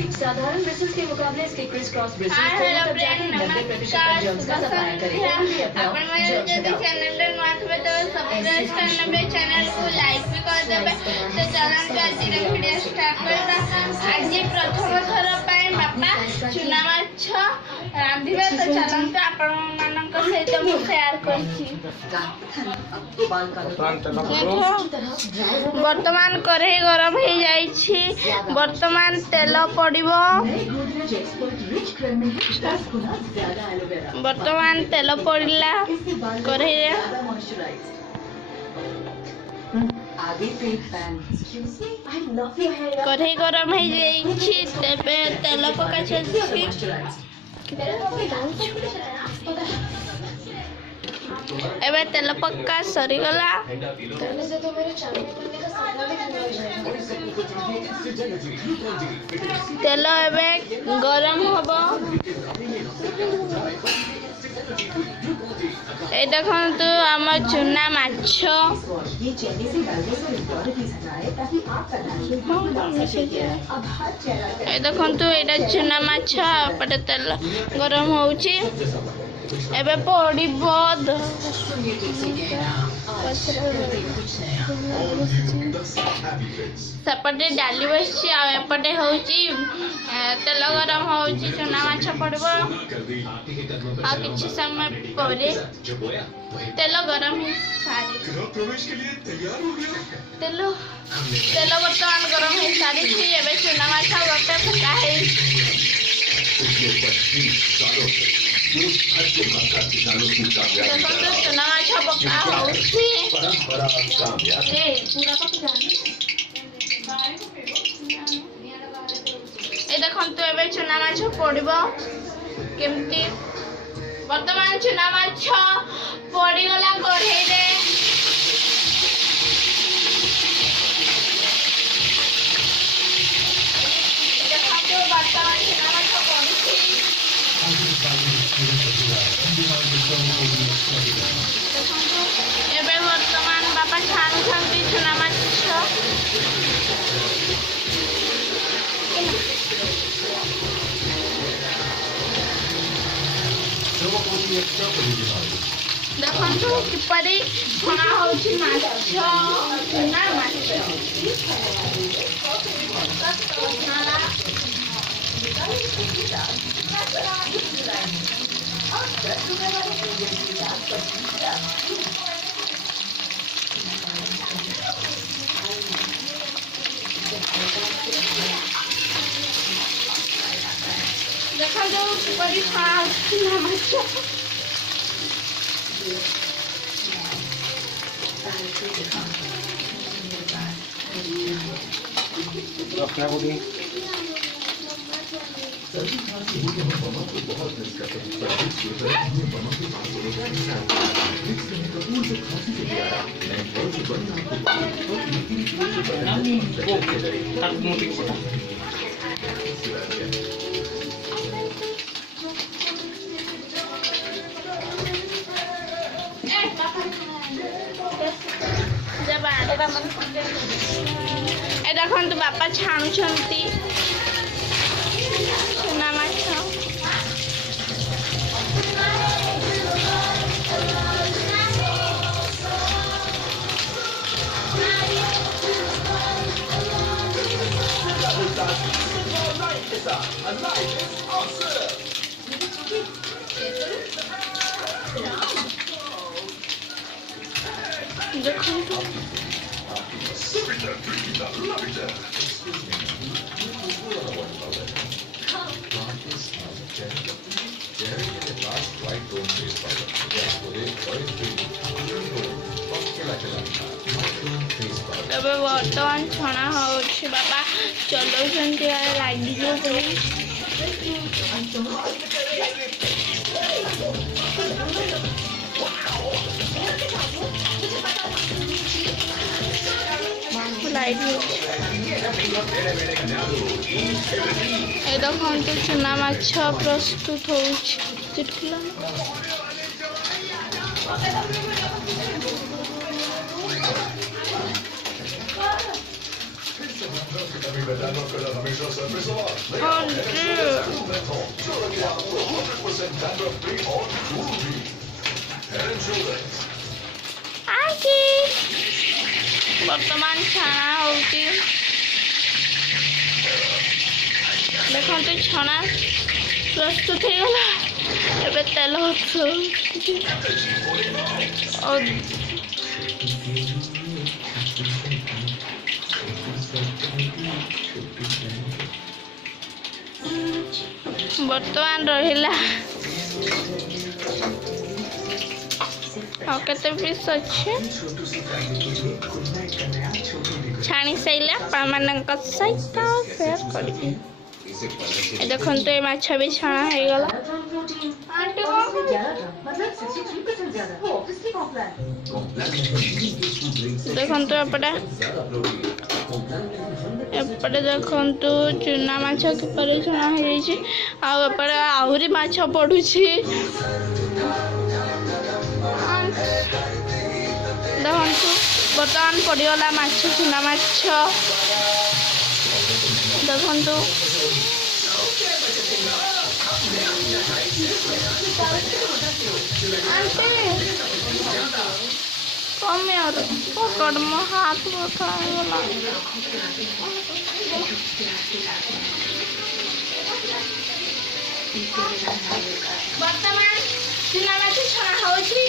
साधारण ब्रिसल्स के मुकाबले इसके क्रिस क्रॉस ब्रिसल्स को तब जाके 90% तक जर्म्स का सफाया करेगा। चैनल को लाइक भी कर देबे। तो चलन आज वीडियो स्टार्ट करता। आज प्रथम थर पाए बापा चुना माछ रांधिबे। तो चलन तो आपण मानक सहित मु शेयर करछि। वर्तमान कढ़ई गरम हो जाइछि। वर्तमान तेल पड़िबो। वर्तमान तेल पड़िला कढ़ई रे। कढ़ई गरम हो जाइछि। तेबे तेल पका छछि। एबे तेल पक्का सरी गला। तेल एबे गरम हबो। ए देखंतु आम चुना माछ। ए देखंतु एटा चुना माछ। पटे तेल गरम होउची। एबे पड़िबो सेपटे डाली बसची। एपटे होउची तेल गरम होउची। चुना माछ पड़िबो। आ किछि समय परे तेल गरम ही सारी तेल वर्तमान गरम ही सारी थी। एबे चुना माछ गोटे पका है। चुना माछ पका होउची। ए देखंतु एबे चुना माछ पड़िबो केमती। वर्तमान चुना माछ पड़ी गला कढ़ई रे। देखंतु वर्तमान चुना माछ पड़िछि। एबे वर्तमान बापा छाणुछंती चुना माछ। देखंतु किपरि छणा होछि माछ। चुना माछ देखंतु किपरि छणा होछि माछ। ए देखंतु बापा छाणुछंती चुना माछ। देखंतु तबे वर्तमान छणा होछि। बापा चलौछंती लागी जो लाइट ए देखंतु चुना माछ प्रस्तुत होछि। चिटकिला बर्तमान छाणा होती देखते छणा प्रस्तुत हो गला एबे तेल बर्तमान रहिला केते पीस अच्छे छाणी साइले आपनक सहित शेयर करी देखो तो ये माछ भी छाणा हो गला देखो तो एपटे देखु चूना माछ किपर छुणा होपटे आहरी माछ पड़ुछि देखु बर्तमान पड़गला माछ चूना माछ देखु कम पकड़ मो हाथ गला बर्तमान चूना माछ छणा होछि